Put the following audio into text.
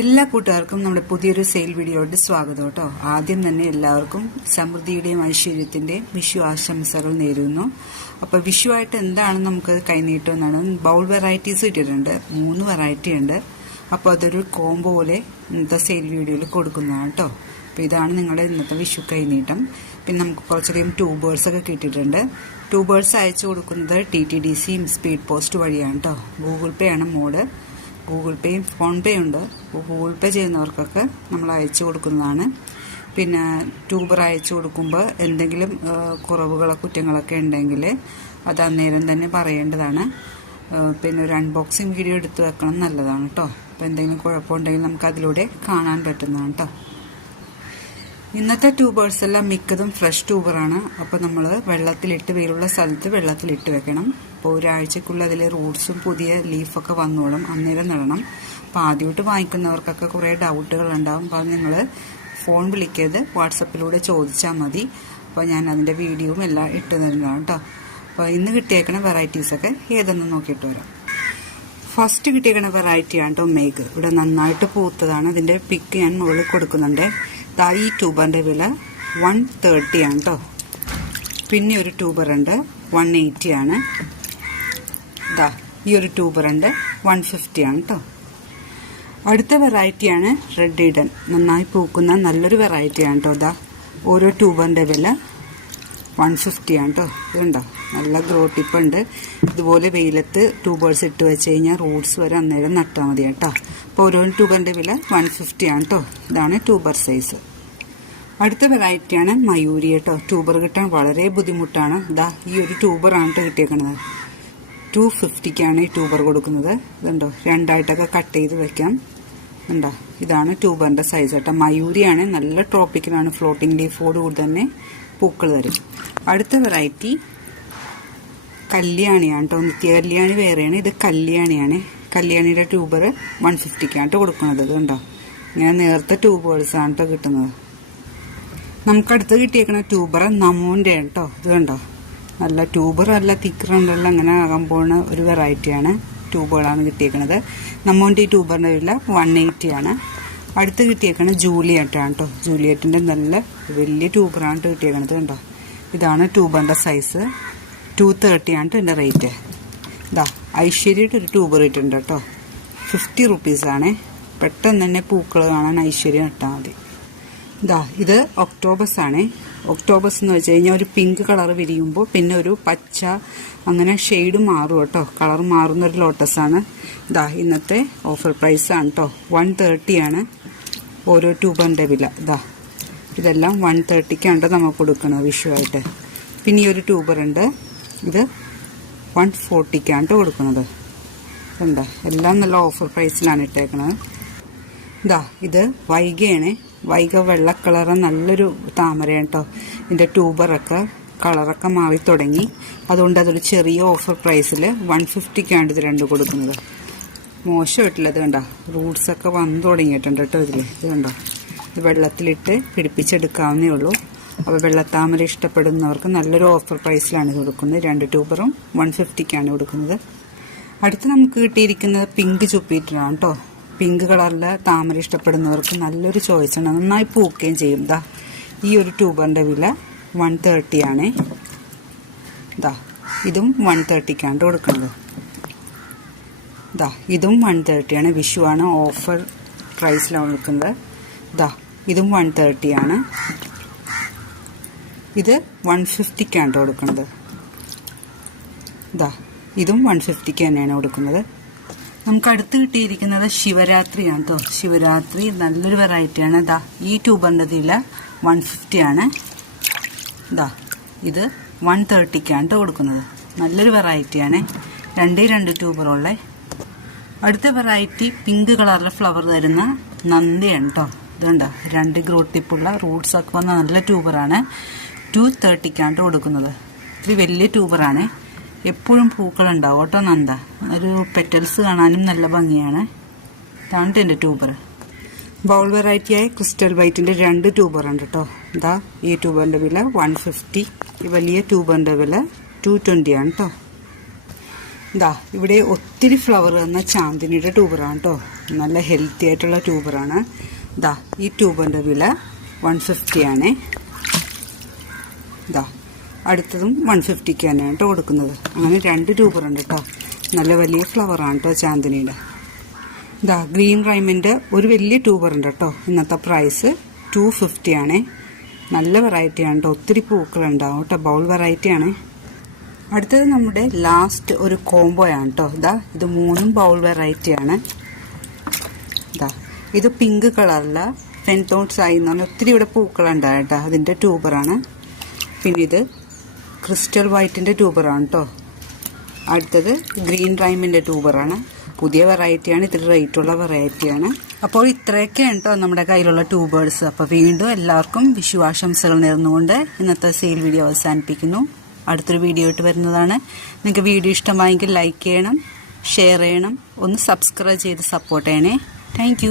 എല്ലാ കൂട്ടുകാർക്കും നമ്മുടെ പുതിയൊരു സെയിൽ വീഡിയോയുടെ സ്വാഗതം കേട്ടോ. ആദ്യം തന്നെ എല്ലാവർക്കും സമൃദ്ധിയുടെയും ഐശ്വര്യത്തിന്റെയും വിഷു ആശംസകൾ നേരുന്നു. അപ്പോൾ വിഷുവായിട്ട് എന്താണ് നമുക്ക് കൈനീട്ടം എന്നാണ്. ബൗൾ വെറൈറ്റീസ് ഇട്ടിട്ടുണ്ട്, 3 വെറൈറ്റി ഉണ്ട്. അപ്പോൾ അതൊരു കോംബോ പോലെ ഇന്നത്തെ സെയിൽ വീഡിയോയിൽ കൊടുക്കുന്നതാണ് കേട്ടോ. അപ്പോൾ ഇതാണ് നിങ്ങളുടെ ഇന്നത്തെ വിഷു കൈനീട്ടം. പിന്നെ നമുക്ക് കുറച്ചധികം ട്യൂബേഴ്സ് ഒക്കെ കിട്ടിയിട്ടുണ്ട്. ട്യൂബേഴ്സ് അയച്ചു കൊടുക്കുന്നത് TTDCയും സ്പീഡ് പോസ്റ്റ് വഴിയാണ് കേട്ടോ. ഗൂഗിൾ പേ ആണ് മോഡ്. ഗൂഗിൾ പേയും ഫോൺ പേ ഉണ്ട്. ഗൂഗിൾ പേ ചെയ്യുന്നവർക്കൊക്കെ നമ്മൾ അയച്ചു കൊടുക്കുന്നതാണ്. പിന്നെ ട്യൂബർ അയച്ചു കൊടുക്കുമ്പോൾ എന്തെങ്കിലും കുറവുകളോ കുറ്റങ്ങളൊക്കെ ഉണ്ടെങ്കിൽ അത് അന്നേരം തന്നെ പറയേണ്ടതാണ്. പിന്നെ ഒരു അൺബോക്സിങ് വീഡിയോ എടുത്ത് വെക്കണം, നല്ലതാണ് കേട്ടോ. അപ്പോൾ എന്തെങ്കിലും കുഴപ്പമുണ്ടെങ്കിൽ നമുക്ക് അതിലൂടെ കാണാൻ പറ്റുന്നതാണ് കേട്ടോ. ഇന്നത്തെ ട്യൂബേഴ്സ് എല്ലാം മിക്കതും ഫ്രഷ് ട്യൂബറാണ്. അപ്പോൾ നമ്മൾ വെള്ളത്തിലിട്ട്, വെയിലുള്ള സ്ഥലത്ത് വെള്ളത്തിലിട്ട് വെക്കണം. അപ്പോൾ ഒരാഴ്ചക്കുള്ളിൽ അതിലെ റൂട്ട്സും പുതിയ ലീഫൊക്കെ വന്നോളും, അന്നേരം നടണം. അപ്പോൾ ആദ്യമായിട്ട് വാങ്ങിക്കുന്നവർക്കൊക്കെ കുറേ ഡൗട്ടുകൾ ഉണ്ടാകും. അപ്പോൾ നിങ്ങൾ ഫോൺ വിളിക്കരുത്, വാട്സപ്പിലൂടെ ചോദിച്ചാൽ മതി. അപ്പോൾ ഞാൻ അതിൻ്റെ വീഡിയോയും എല്ലാം ഇട്ട് തരുന്നതാണ് കേട്ടോ. അപ്പോൾ ഇന്ന് കിട്ടിയേക്കണ വെറൈറ്റീസൊക്കെ ഏതെന്ന് നോക്കിയിട്ട് വരാം. ഫസ്റ്റ് കിട്ടിയേക്കണ വെറൈറ്റിയാണ് കേട്ടോ മേഗ്. ഇവിടെ നന്നായിട്ട് പൂത്തതാണ്. അതിൻ്റെ പിക്ക് ഞാൻ മുകളിൽ കൊടുക്കുന്നുണ്ട്. ഈ ട്യൂബറിൻ്റെ വില 130 ആണ് കേട്ടോ. പിന്നെ ഒരു ട്യൂബർ ഉണ്ട്, 180 ആണ്. ഈ ഒരു ട്യൂബർ ഉണ്ട്, 150 ആണ് കേട്ടോ. അടുത്ത വെറൈറ്റിയാണ് റെഡ് ഈഡൻ. നന്നായി പൂക്കുന്ന നല്ലൊരു വെറൈറ്റിയാണ് കേട്ടോ. ഓരോ ട്യൂബറിൻ്റെ വില 150 ആണ് കേട്ടോ. ഇതുണ്ടോ, നല്ല ഗ്രോ ടിപ്പുണ്ട്. ഇതുപോലെ വെയിലത്ത് ട്യൂബേഴ്സ് ഇട്ട് വെച്ച് കഴിഞ്ഞാൽ റൂട്ട്സ് വരെ അന്നേരം നട്ടാൽ മതി കേട്ടോ. അപ്പോൾ ഓരോ ട്യൂബറിൻ്റെ വില 150 ആണ് കേട്ടോ. ഇതാണ് ട്യൂബർ സൈസ്. അടുത്ത വെറൈറ്റിയാണ് മയൂരി കേട്ടോ. ട്യൂബർ കിട്ടാൻ വളരെ ബുദ്ധിമുട്ടാണ്. ഈ ഒരു ട്യൂബറാണ് കേട്ടോ കിട്ടിയേക്കുന്നത്. 250-ക്കാണ് ഈ ട്യൂബർ കൊടുക്കുന്നത്. ഇതുണ്ടോ, രണ്ടായിട്ടൊക്കെ കട്ട് ചെയ്ത് വെക്കാം. ഉണ്ടോ, ഇതാണ് ട്യൂബറിൻ്റെ സൈസ് കേട്ടോ. മയൂരിയാണ്, നല്ല ട്രോപ്പിക്കലാണ്. ഫ്ലോട്ടിംഗ് ലീഫോട് കൂടി തന്നെ പൂക്കൾ തരും. അടുത്ത വെറൈറ്റി കല്യാണിയാണ് കേട്ടോ. നിത്യ കല്യാണി വേറെയാണ്, ഇത് കല്യാണിയാണ്. കല്യാണിയുടെ ട്യൂബർ 150-ക്കാണ് കേട്ടോ കൊടുക്കുന്നത്. ഇത് കണ്ടോ, ഇങ്ങനെ നേർത്ത ട്യൂബേഴ്സാണ് കേട്ടോ കിട്ടുന്നത്. നമുക്കടുത്ത് കിട്ടിയേക്കണ ട്യൂബർ നമോൻ്റെ കേട്ടോ. ഇത് കണ്ടോ, നല്ല ട്യൂബർ, നല്ല തിക്കറുണ്ടല്ലോ, അങ്ങനെ ആകാൻ പോകുന്ന ഒരു വെറൈറ്റിയാണ്. ട്യൂബുകളാണ് കിട്ടിയേക്കണത്. നമോൻ്റെ ഈ ട്യൂബറിൻ്റെ വില 180 ആണ്. അടുത്ത് കിട്ടിയേക്കണ ജൂലിയറ്റാണ് കേട്ടോ. ജൂലിയറ്റിൻ്റെ നല്ല വലിയ ട്യൂബറാണ് കിട്ടിയേക്കണത്. കണ്ടോ, ഇതാണ് ട്യൂബറിൻ്റെ സൈസ്. 230 ആണ് ഇതിൻ്റെ റേറ്റ്. ഐശ്വര്യയുടെ ഒരു ട്യൂബർ ഇട്ടുണ്ട് കേട്ടോ. 50 റുപ്പീസാണ്. പെട്ടെന്ന് തന്നെ പൂക്കൾ കാണാൻ ഐശ്വര്യം ഇട്ടാൽ മതി. ഇത് ഒക്ടോബസ് ആണ്. ഒക്ടോബസ് എന്ന് വെച്ച് കഴിഞ്ഞാൽ ഒരു പിങ്ക് കളർ വിരിയുമ്പോൾ പിന്നെ ഒരു പച്ച, അങ്ങനെ ഷെയ്ഡ് മാറും കേട്ടോ. കളർ മാറുന്ന ഒരു ലോട്ടസാണ്. ഇന്നത്തെ ഓഫർ പ്രൈസാണ് കേട്ടോ. 130 ആണ് ഓരോ ട്യൂബറിൻ്റെ വില. ഇതെല്ലാം 130-ക്കാണ് നമുക്ക് കൊടുക്കുന്നത് വിഷുവായിട്ട്. പിന്നെ ഈ ഒരു ട്യൂബർ ഉണ്ട്, ഇത് 140-ക്കാണ് കൊടുക്കുന്നത്. എന്താ, എല്ലാം നല്ല ഓഫർ പ്രൈസിലാണ് ഇട്ടേക്കുന്നത്. ഇത് വൈഗയാണ്. വൈഗ വെള്ള കളറ്, നല്ലൊരു താമരയാണ് കേട്ടോ. ഇതിൻ്റെ ട്യൂബറൊക്കെ കളറൊക്കെ മാറി തുടങ്ങി. അതുകൊണ്ട് അതൊരു ചെറിയ ഓഫർ പ്രൈസിൽ 150-ക്കാണ് ഇത് രണ്ടും കൊടുക്കുന്നത്. മോശമായിട്ടില്ല. ഇത് കണ്ടോ, റൂട്ട്സൊക്കെ വന്നു തുടങ്ങിയിട്ടുണ്ട് കേട്ടോ. ഇത് കണ്ടോ, ഇത് വെള്ളത്തിലിട്ട് പിടിപ്പിച്ചെടുക്കാവുന്നേ ഉള്ളൂ. അപ്പോൾ വെള്ളത്താമര ഇഷ്ടപ്പെടുന്നവർക്ക് നല്ലൊരു ഓഫർ പ്രൈസിലാണ് കൊടുക്കുന്നത്. 2 ട്യൂബറും 150-ക്കാണ് കൊടുക്കുന്നത്. അടുത്ത് നമുക്ക് കിട്ടിയിരിക്കുന്നത് പിങ്ക് ചുപ്പീറ്ററാണ് കേട്ടോ. പിങ്ക് കളറിലെ താമര ഇഷ്ടപ്പെടുന്നവർക്ക് നല്ലൊരു ചോയ്സാണ്. നന്നായി പൂക്കുകയും ചെയ്യും. ഈ ഒരു ട്യൂബറിൻ്റെ വില 130 ആണ്. ഇതും 130-ക്കാണ് കൊടുക്കുന്നത്. ഇതും 130 ആണ്. വിഷുവാണ്, ഓഫർ പ്രൈസിലാണ് കൊടുക്കുന്നത്. ഇതും 130 ആണ്. ഇത് 150-ക്കാണ് കൊടുക്കുന്നത്. ഇതും 150-ക്ക് തന്നെയാണ് കൊടുക്കുന്നത്. നമുക്ക് അടുത്ത് കിട്ടിയിരിക്കുന്നത് ശിവരാത്രിയാണ് കേട്ടോ. ശിവരാത്രി നല്ലൊരു വെറൈറ്റിയാണ്. ഈ ട്യൂബറിൻ്റെ വില 150 ആണ്. ഇത് 130-ക്കാണ് കേട്ടോ കൊടുക്കുന്നത്. നല്ലൊരു വെറൈറ്റിയാണ്. 2 ട്യൂബറുള്ള. അടുത്ത വെറൈറ്റി പിങ്ക് കളറിലെ ഫ്ലവർ തരുന്ന നന്ദിയാണ് കേട്ടോ. ഇതുണ്ടോ, 2 ഗ്രോ ടിപ്പുള്ള റൂട്ട്സൊക്കെ വന്ന നല്ല ട്യൂബറാണ്. 230-ക്കാണ് കൊടുക്കുന്നത്. ഇത് വലിയ ട്യൂബറാണ്. എപ്പോഴും പൂക്കളുണ്ടാവും കേട്ടോ. നന്ദ ഒരു പെറ്റൽസ് കാണാനും നല്ല ഭംഗിയാണ്. ഇതാണ് എൻ്റെ ട്യൂബർ. ബൗൾ വെറൈറ്റിയായ ക്രിസ്റ്റൽ വൈറ്റിൻ്റെ 2 ട്യൂബറുണ്ട് കേട്ടോ. ഈ ട്യൂബറിൻ്റെ വില 150. ഈ വലിയ ട്യൂബറിൻ്റെ വില 220 ആണ് കേട്ടോ. ഇതാ ഇവിടെ ഒത്തിരി ഫ്ലവർ തന്ന ചാന്ദിനിയുടെ ട്യൂബറാണ് കേട്ടോ. നല്ല ഹെൽത്തി ആയിട്ടുള്ള ട്യൂബറാണ്. ഇതാ ഈ ട്യൂബറിൻ്റെ വില 150 ആണ്. ഇതാ അടുത്തതും 150 തന്നെയാണ് കേട്ടോ കൊടുക്കുന്നത്. അങ്ങനെ 2 ട്യൂബറുണ്ട് കേട്ടോ. നല്ല വലിയ ഫ്ലവറാണ് കേട്ടോ ചാന്ദിനിയുടെ. ഇതാ ഗ്രീൻ റൈമിൻ്റെ ഒരു വലിയ ട്യൂബറുണ്ട് കേട്ടോ. ഇന്നത്തെ പ്രൈസ് 250 ആണ്. നല്ല വെറൈറ്റി ആണ് കേട്ടോ. ഒത്തിരി പൂക്കളുണ്ടാവും കേട്ടോ. ബൗൾ വെറൈറ്റി ആണ്. അടുത്തത് നമ്മുടെ ലാസ്റ്റ് ഒരു കോംബോ ആണ് കേട്ടോ. ഇതാ ഇത് 3 ബൗൾ വെറൈറ്റി ആണ്. ഇതാ ഇത് പിങ്ക് കളറില ഫെൻതോൺസ് ആയി എന്ന് പറഞ്ഞാൽ ഒത്തിരി ഇവിടെ പൂക്കളുണ്ടാവും കേട്ടോ. അതിൻ്റെ ട്യൂബറാണ്. പിന്നെ ഇത് ക്രിസ്റ്റൽ വൈറ്റിൻ്റെ ട്യൂബറാണ് കേട്ടോ. അടുത്തത് ഗ്രീൻ റൈമിൻ്റെ ട്യൂബറാണ്. പുതിയ വെറൈറ്റിയാണ്. ഇത്തിരി റേറ്റുള്ള വെറൈറ്റിയാണ്. അപ്പോൾ ഇത്രയൊക്കെയാണ് കേട്ടോ നമ്മുടെ കയ്യിലുള്ള ട്യൂബേഴ്സ്. അപ്പോൾ വീണ്ടും എല്ലാവർക്കും വിഷു ആശംസകൾ നേർന്നുകൊണ്ട് ഇന്നത്തെ സെയിൽ വീഡിയോ അവസാനിപ്പിക്കുന്നു. അടുത്തൊരു വീഡിയോ ആയിട്ട് വരുന്നതാണ്. നിങ്ങൾക്ക് വീഡിയോ ഇഷ്ടമായെങ്കിൽ ലൈക്ക് ചെയ്യണം, ഷെയർ ചെയ്യണം, ഒന്ന് സബ്സ്ക്രൈബ് ചെയ്ത് സപ്പോർട്ട് ചെയ്യണേ. താങ്ക്